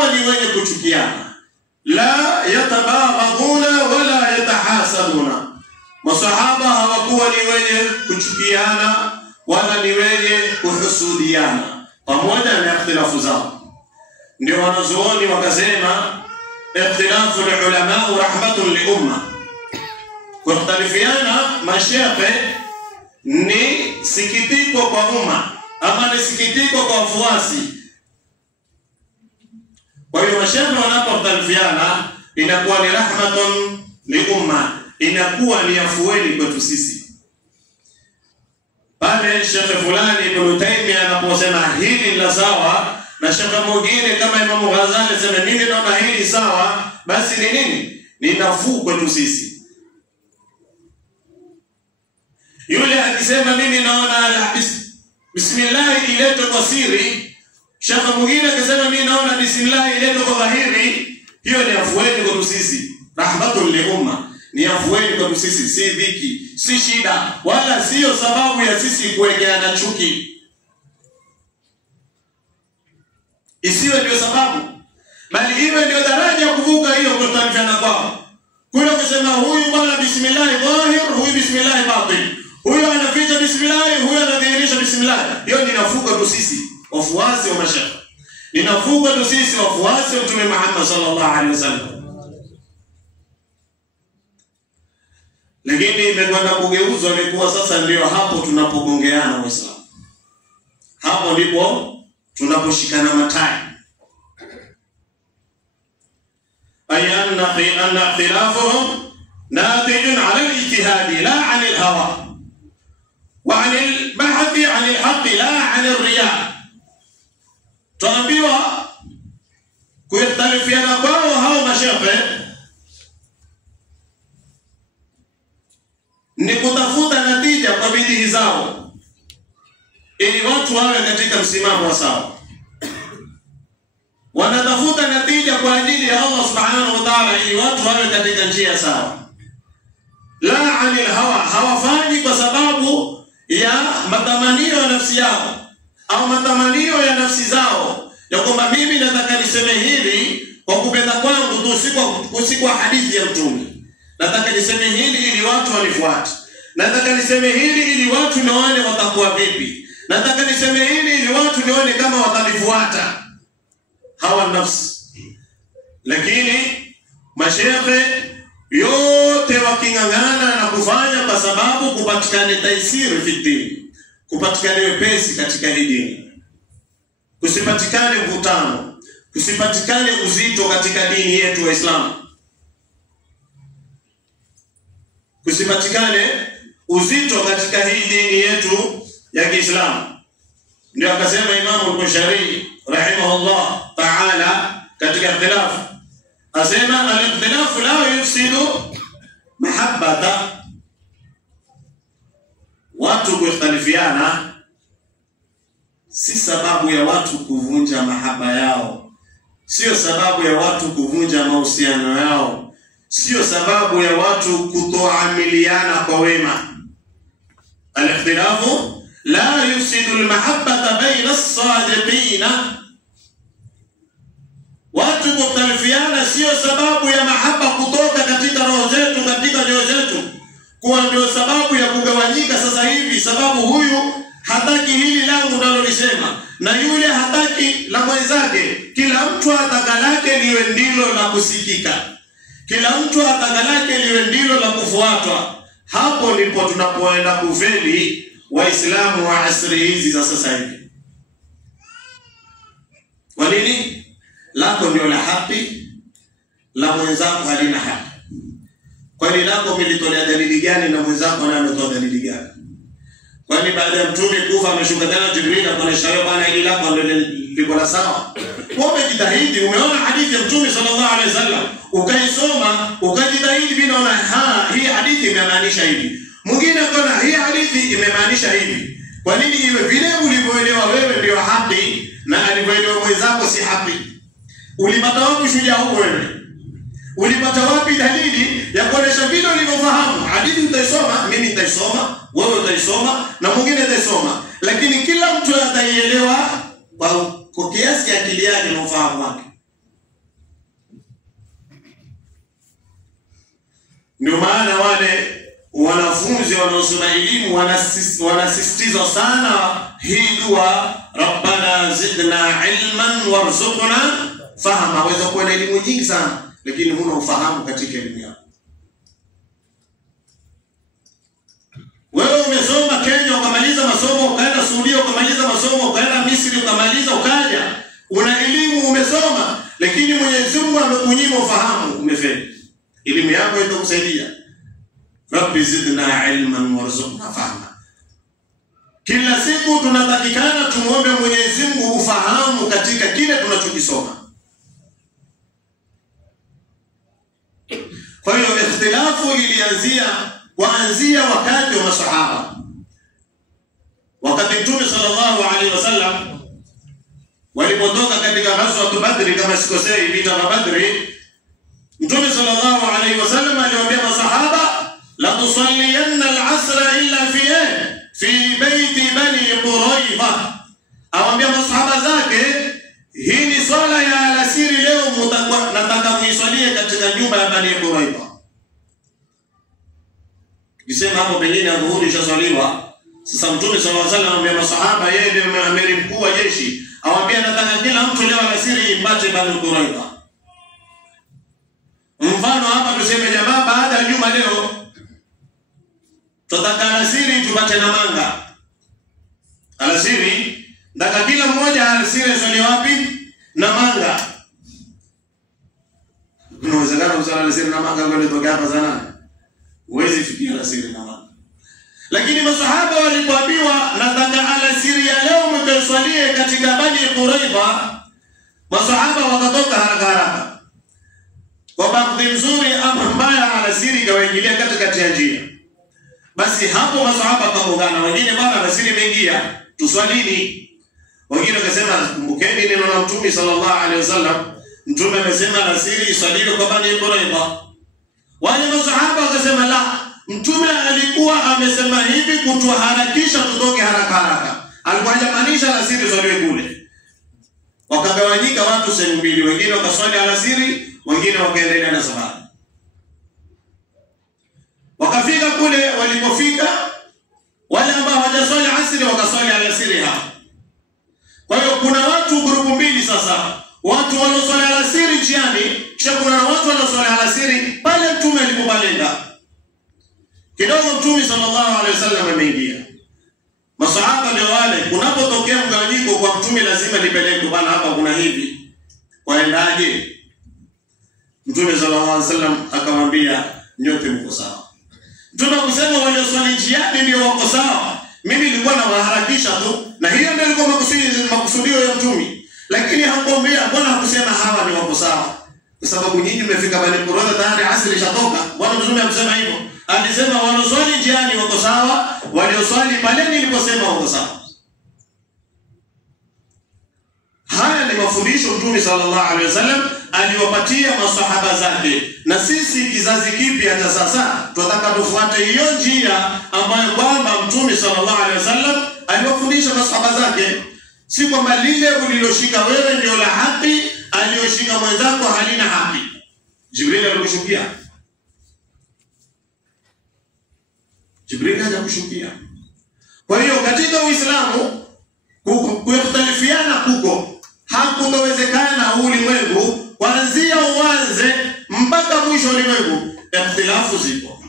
hawakuwa ni wenye kuchukiana. La yatabaghaduna wala yatahasaduna. Masahaba hawakuwa ni wenye kuchukiana wala ni wenye kuhusudiana, pamoja na ikhtilafu zao. Ndio wanazuoni wakasema ikhtilafu ulama rahmatun li umma. Kukhtalifiana mashaikh ni sikitiko kwa umma ama ni sikitiko kwa wafuasi. Kwa hiyo mashaikh wanapokhtalifiana inakuwa ni rahmatun li umma, inakuwa ni afueni kwetu sisi. Pale Sheikh fulani Ibn Taymiyyah anaposema hili la sawa, na Sheikh mwingine kama Imam Ghazali sema mimi naona hili sawa, basi ni nini? Ni nafuu kwetu sisi. Yule akisema mimi naona bismillah iletwe kwa siri, Sheikh mwingine akisema mimi naona bismillah iletwe kwa dhahiri, hiyo ni afueni kwetu sisi. Rahmatul li umma, ni afueni kwetu sisi, si dhiki, si shida, wala sio sababu ya sisi kuwekeana chuki. Isiwe ndio sababu, bali iwe ndio daraja kuvuka hiyo kutalifiana kwao. Kule kusema huyu bwana bismillah dhahir, huyu bismillah batin, huyu anaficha bismillah, huyu anadhihirisha bismillah, hiyo ni nafuka tu sisi wafuasi wa mashaikh, ni nafuka tu sisi wafuasi wa Mtume Muhammad sallallahu alaihi wasallam. Lakini imekwenda kugeuzwa, imekuwa sasa ndio hapo tunapogongeana Waislamu. Hapo ndipo tunaposhikana matai. Ayanna fi anna ikhtilafuhum natijun ala al-ijtihad la 'an al-hawa wa 'an al-bahth 'an al-haqq la 'an al-riya. Tuambiwa kuitalifiana kwao hao mashaikh ni kutafuta natija kwa bidii zao, ili watu wawe katika msimamo sawa. Wanatafuta natija kwa ajili ya Allah subhanahu wa ta'ala, ili watu wawe katika njia sawa. La 'anil hawa, hawafanyi kwa sababu ya matamanio ya nafsi yao au matamanio ya nafsi zao, ya kwamba mimi nataka niseme hili kwa kupenda kwangu tu, si kwa hadithi ya Mtume. Nataka niseme hili ili watu wanifuate. Nataka niseme hili ili watu nione watakuwa vipi. Nataka niseme hili ili watu nione kama watanifuata. Hawa nafsi. Lakini mashaikh yote wakingangana na kufanya kwa sababu kupatikane taisiri fi dini, kupatikane wepesi katika hii dini, kusipatikane mvutano, kusipatikane uzito katika dini yetu wa Islam, kusipatikane uzito katika hii dini yetu ya Kiislamu. Ndio akasema Imam al-Bukhari rahimahullah ta'ala katika ikhtilaf, asema al-ikhtilaf la yufsidu mahabbata. Watu kukhtalifiana si sababu ya watu kuvunja mahaba yao, sio sababu ya watu kuvunja mahusiano yao, sio sababu ya watu kutoamiliana kwa wema. Al-ikhtilafu la yufsidu al-mahabbata baina as-sadiqina. Watu kukhtalifiana sio sababu ya mahaba kutoka katika roho zetu, katika nyoyo zetu, kuwa ndio sababu ya kugawanyika sasa hivi, sababu huyu hataki hili langu nalolisema na yule hataki la mwenzake. Kila mtu ataka lake liwe ndilo la kusikika, kila mtu ataka lake liwe ndilo la kufuatwa. Hapo ndipo tunapoenda kufeli Waislamu wa asri hizi za sasa hivi. Kwa nini? Lako ndio la haki, la mwenzako halina haki. Kwani lako militolea dalili gani na mwenzako naye ametoa dalili gani? Kwani baada ya Mtume kufa ameshuka tena Jibril akaonyesha bwana hili lako ndio liko la sawa? Wewe umejitahidi, umeona hadithi ya Mtume sallallahu alaihi wasallam, ukaisoma, ukajitahidi binaona hii hadithi imemaanisha hivi. Mwingine akaona hii hadithi imemaanisha hivi. Kwa nini iwe vile ulivyoelewa wewe ndio haki na alivyoelewa mwenzako si haki? Ulipata wapi shujaa huo wewe? Ulipata wapi dalili ya kuonesha vile ulivyofahamu? Hadithi utaisoma, mimi nitaisoma, wewe utaisoma na mwingine ataisoma, lakini kila mtu ataielewa kwa kiasi ya akili yake na ufahamu wake. Ndio maana wale wanafunzi wanaosoma elimu wanasisitiza sana hii dua, Rabbana zidna ilman warzuqna fahma. Waweza kuwa na elimu nyingi sana lakini huna ufahamu katika elimu yako. Wewe umesoma Kenya ukamaliza masomo, ukaenda Saudia ukamaliza masomo, ukaenda Misri ukamaliza, ukaja una elimu umesoma, lakini Mwenyezi Mungu amekunyima ufahamu, umefeli. Elimu yako itakusaidia. Rabbi zidna ilman warzuqna fahma. Kila siku tunatakikana tumuombe Mwenyezi Mungu ufahamu katika kile tunachokisoma. Kwa hiyo ikhtilafu ilianzia kuanzia wakati wa masahaba. Wakati Mtume sallallahu alaihi wasallam walipotoka katika ghazwa Badri, kama sikosei, vita vya Badri, Mtume sallallahu alaihi wasallam aliwaambia masahaba, la tusalliyanna al-asra illa fi baiti bani Quraiza. Awaambia masahaba zake, hii ni swala ya alasiri leo nataka muiswalie katika nyumba ya bani Quraiza. Kisema hapo pengine adhuhuri ishaswaliwa. Sasa Mtume sallallahu alaihi wasallam amwambia masahaba, yeye ndiye amiri mkuu wa jeshi, awaambia nataka kila mtu leo alasiri mpate bani Quraiza. Mfano hapa tuseme jamaa baada ya juma leo tutaka alasiri tupate na manga. Alasiri ndaka kila mmoja alasiri swali wapi? Na manga. Unawezekana usala alasiri na manga kwa kutoka hapa sana. Huwezi fikia alasiri na manga. Lakini masahaba walipoambiwa nataka alasiri ya leo mtaswalie katika bani Quraiza, masahaba wakatoka haraka. Kwa bahati nzuri ama mbaya alasiri ikawaingilia katikati ya njia. Basi hapo masahaba kaungana, wengine bwana alasiri imeingia, tuswalini. Wengine wakasema kumbukeni neno la Mtume sallallahu alaihi wasallam, Mtume amesema alasiri iswaliwe kwa bani Quraiza. Wale masahaba wakasema la, Mtume alikuwa amesema hivi kutuharakisha tutoke haraka. Alikuwa hajamaanisha alasiri iswaliwe kule. Wakagawanyika watu sehemu mbili, wengine wakaswali alasiri, wengine wakaendelea na safari. Wakafika kule, walipofika wale ambao hawajaswali asiri wakaswali alasiri hapo. Kwa hiyo kuna watu grupu mbili sasa, watu wanaoswali alasiri njiani, kisha kuna watu wanaoswali alasiri pale Mtume alipobalenga. Kidogo Mtume sallallahu alaihi wasallam ameingia. Masahaba ndio wale, kunapotokea mgawanyiko kwa Mtume lazima nipeleke bwana hapa kuna hivi. Waendaje? Mtume sallallahu alaihi wasallam akamwambia nyote mko sawa. Mtume kusema wale swali njiani ndio wako sawa. Mimi nilikuwa nawaharakisha tu, na hiyo ndio ilikuwa makusudio ya Mtume. Lakini hakuambia, mbona hakusema hawa ni wako sawa? Kwa sababu nyinyi mmefika bani Quraiza tayari asili ishatoka. Bwana Mtume amesema hivyo. Alisema wanaoswali njiani wako sawa, walioswali pale niliposema wako sawa. Haya ni mafundisho Mtume sallallahu alaihi wasallam aliwapatia masahaba zake. Na sisi kizazi kipya cha sasa tunataka tufuate hiyo njia ambayo kwamba Mtume sallallahu alaihi wasallam aliwafundisha masahaba zake. Si kwamba lile uliloshika wewe ndio la haki, aliyoshika mwenzako halina haki. Jibril alikushukia. Jibril hajakushukia. Kwa hiyo katika Uislamu kukhtalifiana kuko hakutowezekana ulimwengu kuanzia uanze mpaka mwisho ulimwengu, ikhtilafu zipo.